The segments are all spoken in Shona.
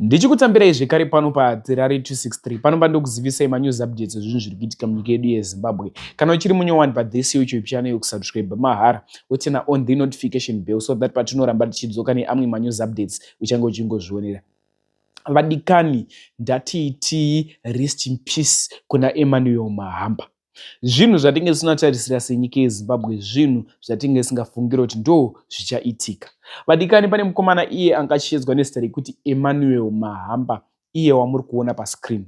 Ndichikutambirai zvekare pano paTerare 263 panoba ndokuzivisai manews updates ezvinhu zviri kuitika munyika yedu yeZimbabwe. Kana uchiri munyowani pathis YouTube channel kusubscribe mahara wotena on the notification bell so that patinoramba tichidzoka neamwe manews updates uchange uchingozvionera. Vadikani, ndatiitii rest in peace kuna Emmanuel Mahamba. Zvinhu zvatinge tisingatarisira senyika yeZimbabwe, zvinhu zvatinge tisingafungire kuti ndo zvichaitika. Vadikani, pane mukomana iye angachedzwa nezita rekuti Emmanuel Mahamba, iye wamuri kuona pascreen.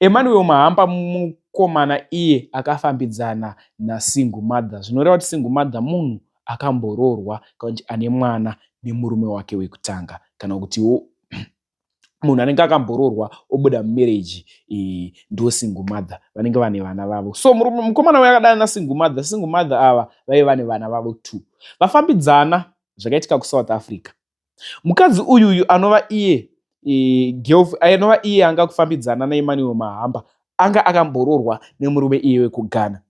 Emmanuel Mahamba mukomana iye akafambidzana nasingle mother. Zvinoreva kuti single mother munhu akambororwa kana ane mwana nemurume wake wekutanga, kana kuti munhu anenge akambororwa obuda mumarriage ndo single mother vanenge vane vana vavo. So mukomana uyu akadana nasingle mother ava vaiva vane vana vavo 2. Vafambidzana zvakaitika kuSouth Africa. Mukadzi uyu anova iye anga kufambidzana naEmmanuel Mahamba anga akambororwa nemurume iye wekuGhana.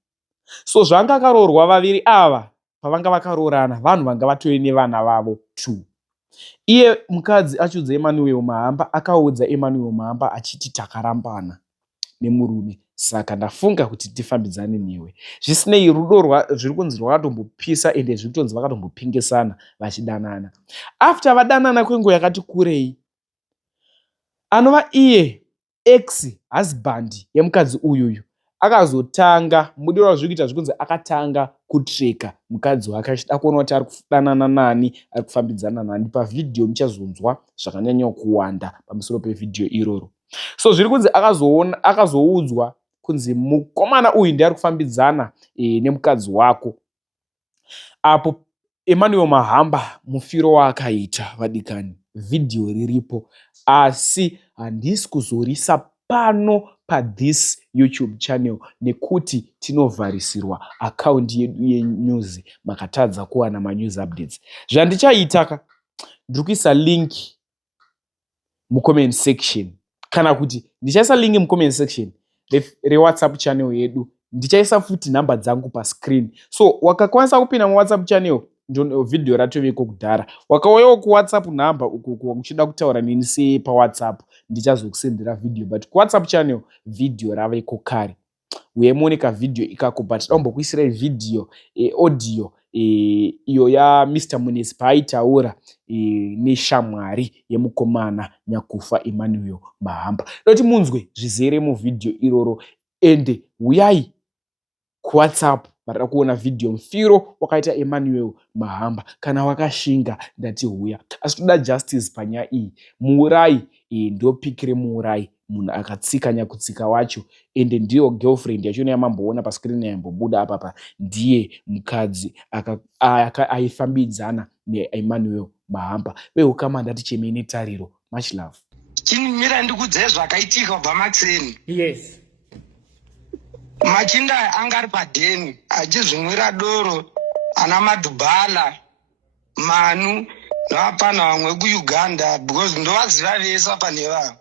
So zvanga akarorwa vaviri ava pavanga vakarorana vanhu vanga vatove nevana vavo 2. Iye mukadzi achiudza Emmanuel Mahamba akaudza Emmanuel Mahamba achiti takarambana nemurume saka ndafunga kuti tifambidzane newe. Zvisinei rudo zviri kunzi rwakatombopisa ende zviri kutonzi vakatombopingesana vachidanana. After vadanana kwenguva yakati kurei, anova iye ex husband yemukadzi uyuyu akazotanga mudiro wazviri kuita zvikunzi akatanga kutreka mukadzi wake achida kuona kuti ari kudanana nani, ari kufambidzana nani. Pavhidhiyo muchazonzwa zvakanyanya kuwanda pamusoro pevhidhiyo iroro. So zviri kunzi akazoudzwa kunzi mukomana uyu ndiye ari kufambidzana nemukadzi wako. Apo Emmanuel Mahamba mufiro waakaita vadikani, vhidhiyo riripo, asi handisi kuzorisa pano pathis YouTube channel nekuti tinovharisirwa akaunti yedu yenews makatadza kuwana manews updates. Zvandichaita ndiri kuisa link mucomment section, kana kuti ndichaisa link mucomment section reWhatsApp channel yedu. Ndichaisa futi nhamba dzangu pascreen. So wakakwanisa kupinda muWhatsApp channel ndo vhidhiyo ratoveko kudhara. Wakauyawo kuWhatsApp nhamba uku uchida kutaura neni sei paWhatsApp, ndichazokusendera vhidhiyo, but kuWhatsApp channel vhidhiyo raveko kare. Uyemoneka vhidhiyo ikako, but dombokuisirai vhidhiyo audio iyo yaMr Munesi paaitaura neshamwari yemukomana nyakufa Emmanuel Mahamba. Doti munzwe zvizere muvhidhiyo iroro ende uyai kuWhatsApp marira kuona vhidhiyo mufiro wakaita Emmanuel Mahamba. Kana wakashinga ndati huya, asi toda justice panyaya iyi. Muurai ndopikire muurai munhu akatsika nyakutsika wacho ende ndiyo girlfriend yacho yamamboona pascreen yambobuda apapa, ndiye mukadzi aifambidzana neEmmanuel Mahamba. Veukama ndati chemene tariro. Much love. Chinimira ndikudzai zvakaitika kubva Maxeni. Yes. Machinda anga ari padheni achizvimwira doro ana Madhubhala, Manu navapana vamwe kuUganda because ndovaziva vese pane vavo.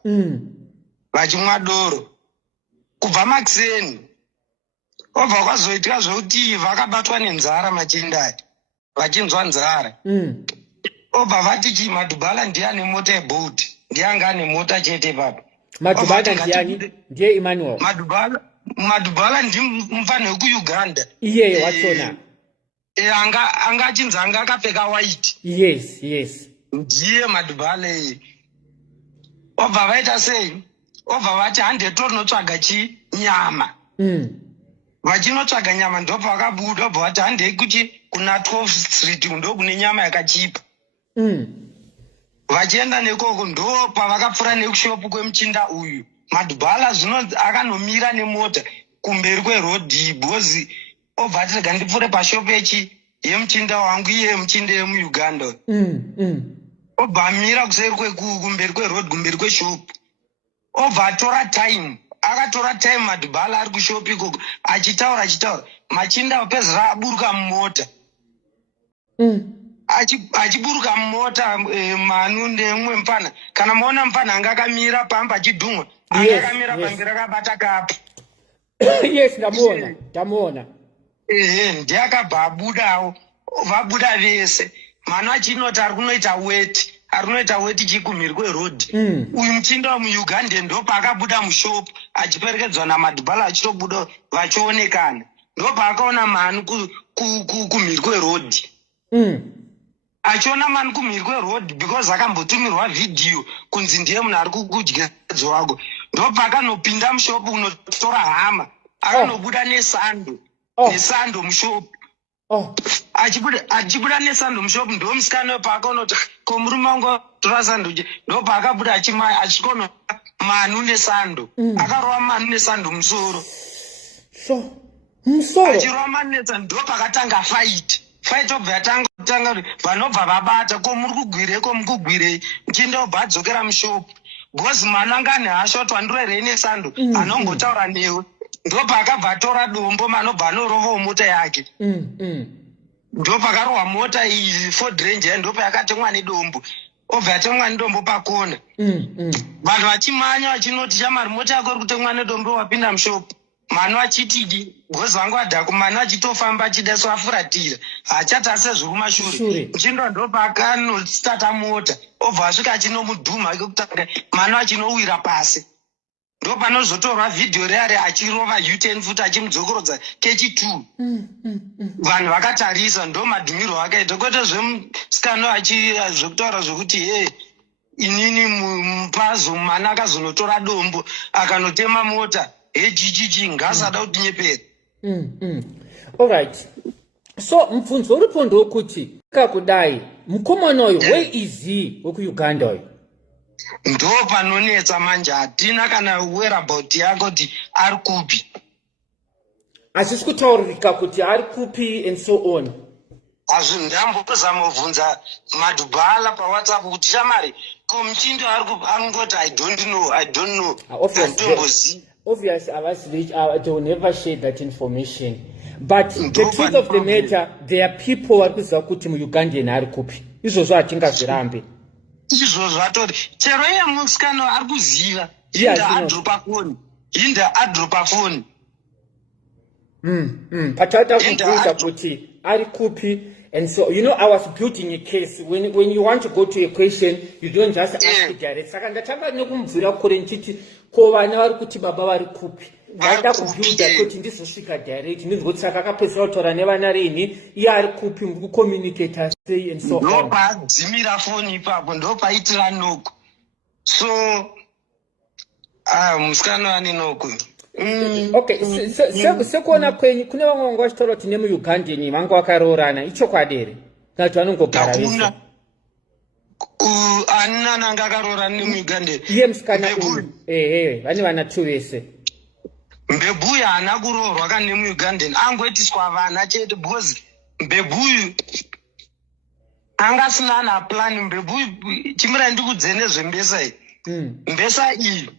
Vachimwa doro kubva Maxeni. Obva kwazoitika zvokuti vakabatwa nenzara machinda vachinzwa nzara. Obva vati Madhubhala ndiye ane mota yeboat, ndiye anga ane mota chete papo. Madhubhala ndiani? Ndiye Emmanuel. Madhubhala ndimufana wekuUganda. Iye wachona. Anga achinzi anga akapfeka white. Yes. Ndiye Madhubhala iye. Obva vaita sei? Obva vati handetonotsvaga nyama. Vachinotsvaga nyama ndopa vakabuda. Obva vati handei kuti kuna 12 Street ndokune nyama yakachipa. Vachienda nekoko ndo pavakapfuura nekushopu kwemuchinda uyu. Madhubhala zvino akanomira nemota kumberi kwerodhi bhozi. Obva ati rega ndipfuure pashopu yemuchinda wangu, iye muchinda yemuUganda. Obva amira kuseri kumberi kwerodhi kumberi kweshopu. Obva atora time. Akatora time Madhubhala ari kushopu ikoko achitaura. Machinda opezera aburuka mumota. Achiburuka mumota Manu nemumwe mupana. Kana maona mupana anga akamira pamba achidhumwa. Anga akamira pamberi akabata kapu. Yes, ndamuona. Ndiye akabva abudawo. Vabuda vese. Manu achinoti ari kunoita weti. arinoita weti chikumhiri kwerodhi. Uyu muchinda wamuuganda ndo paakabuda mushopu achiperekedzwa namadhibhala achitobuda vachionekana. Ndo paakaona mani kumhiri kwerodhi. Achiona mani kumhiri kwerodhi because akambotumirwa vhidhiyo kunzi ndiye munhu ari kukudyadzo wako. Ndo paakanopinda mushopu unotora hama akanobuda nesando. Nesando mushopu. Achibuda nesando mushopu ndo musikana wepaakaonoti ko murume wangu tora sando ndo paakabuda achikono manu nesando. Akarova manu nesando musoro. Achirova manu nesando ndo pakatanga fight obva yatanga kuti vanobva vabata ko muri kugwirei ko mukugwirei muchinda obva adzokera mushopu because manu anga ane hasha kuti wandirerei nesando anombotaura newe. Ndo paakabva atora dombo manobva anorovawo mota yake. Ndo pakarohwa mota iyi Ford Ranger ndo payakatemwa nedombo obva yatemwa nedombo pakona. Vanhu vachimanya vachinoti chamari mota yako iri kutemwa nedombo wapinda mushopu. Manu achitidi gozi vangu adhaku manu achitofamba achida soafuratira hachata sezvo kumashure muchindo ndo paakanostata mota obva asvika achinomudhuma kekutanga manu achinowira pasi. Ndo panozotorwa vhidhiyo reare achirova U10 futi achimudzokorodza kechi2. Vanhu vakatarisa ndo madhumiro akaita kwete zvemusikano zvekutaura zvokuti inini mupazo mani akazonotora dombo akanotema mota jijiji ngasada kuti nyepere. Alright. So mfunzo uripo ndokuti kakudai mukomana uyu where is he wekuuganda uyu? Ndo panonetsa manje hatina kana whereabout yako kuti ari kupi. Hazvisi kutaurika kuti ari kupi and so on. Hazvinhu ndambozama kubvunza madhubhala pawhatsapp kuti shamari ko muchindo angoti I don't know. Obviously, they will never share that information. But the truth of the matter, there are people who are kuti muUgandan ari kupi. Izvozvo hatingazvirambe. Izvozvo atori chero iye musikana ari kuziva. Hinda adropa foni. Patata kubvunza kuti ari kupi. And so, you know, I was building a case. When you want to go to a question, you don't just ask it direct. Saka ndatanga nokumubvira kure nchiti ko vana vari kuti baba vari kupi. Ndaita kubuilda kuti ndizosvika direct. Ndizoti saka akapedzisa kutaura nevana reni iye ari kupi muri kucommunicate sei and so on. Ndo paadzimira foni ipapo ndo paitira noko. So musikana ane noko. Okay, sekuona kwenyu kune vamwe vanga vachitaura kuti nemuUgandan vanga vakaroorana ichokwadi here kana kuti vanongogara vese? Anina nanga akaroorana nemuUgandan. Iye musikana uyu vane vana 2 vese. Mbebhuyu haana kuroorwa kana nemuUgandan angoitiswa vana chete because mbebhuyu angasina ana plan. Mbebhuyu chimira ndikudze nezvembesa iyi. Mbesa iyi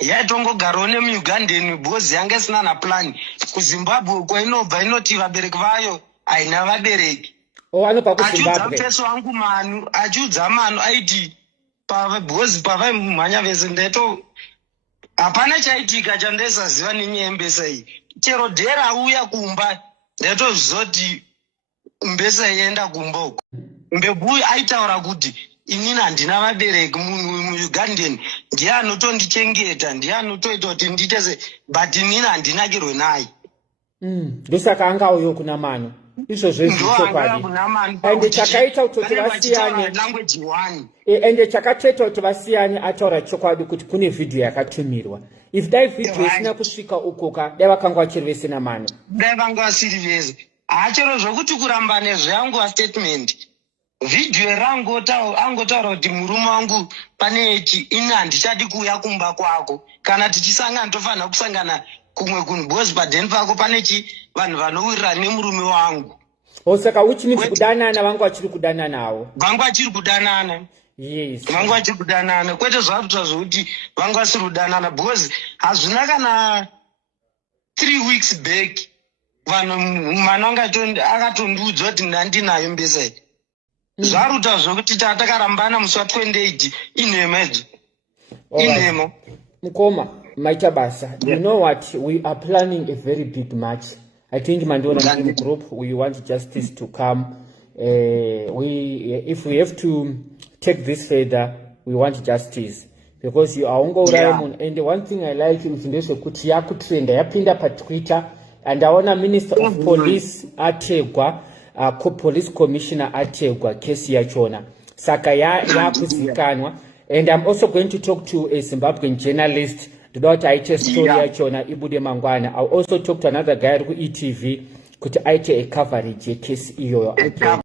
yaitongogarawo nemuUgandan because yanga isina na plan. KuZimbabwe kwainobva inoti vabereki vayo haina vabereki. Anobva kuZimbabwe. Achiudza mufeso wangu manu achiudza manu aiti because pavaimhanya vese ndaito hapana chaitika chandaisaziva nenyaya yembesa iyi. Chero dhera auya kumba ndaitozoti mbesa ienda kumba uko. Mbebhuyu aitaura kuti inini handina vabereki. Munhu muUgandan ndiye anotondichengeta, ndiye anotoita kuti ndiite se but inini handinakirwe naye. Ndosaka anga uyo kuna manu. Izvozvo zvichokwadi. Ende chakaita kuti vasiyane language 1. Ende chakateta kuti vasiyane ataura chokwadi kuti kune vhidhiyo yakatumirwa. If dai vhidhiyo isina kusvika ukoka dai vakanga vachiri vese namano. Dai vanga vasiri vese. Hachero zvokuti kuramba nezveyangu statement. Vhidhiyo angotaura kuti murume wangu pane ichi ini handichadi kuuya kumba kwako. Kana tichisangana tofanira kusangana kumwe kunhu because padeni pako pane vanhu vanowirira nemurume wangu. Saka which means kudanana vangu vachiri kudananawo. Vangu vachiri kudanana. Yes. Vangu vachiri kudanana. Kwete zvakuita zvokuti vangu vasiri kudanana because hazvina kana 3 weeks back vanhu mwana wangu akatondiudza kuti ndandinayo mbesa iyi. Zvaruta zvokuti takarambana musi wa28 inhema idzo. Inhema. Mukoma maita basa. You know what, we are planning a very big match. I think Mandona team group we want justice to come. If we have to take this further. We want justice. Because you are ongo Raymond. And the one thing I like is in this kuti yakutrenda yapinda pa Twitter, and I want a Minister of Police ategwa, police commissioner ategwa kesi yachona. Saka ya kuzikanwa. And I'm also going to talk to a Zimbabwean journalist about IT story yachona Ibude Mangwana. I'll also talk to another guy who ETV kuti IT a coverage case iyo again.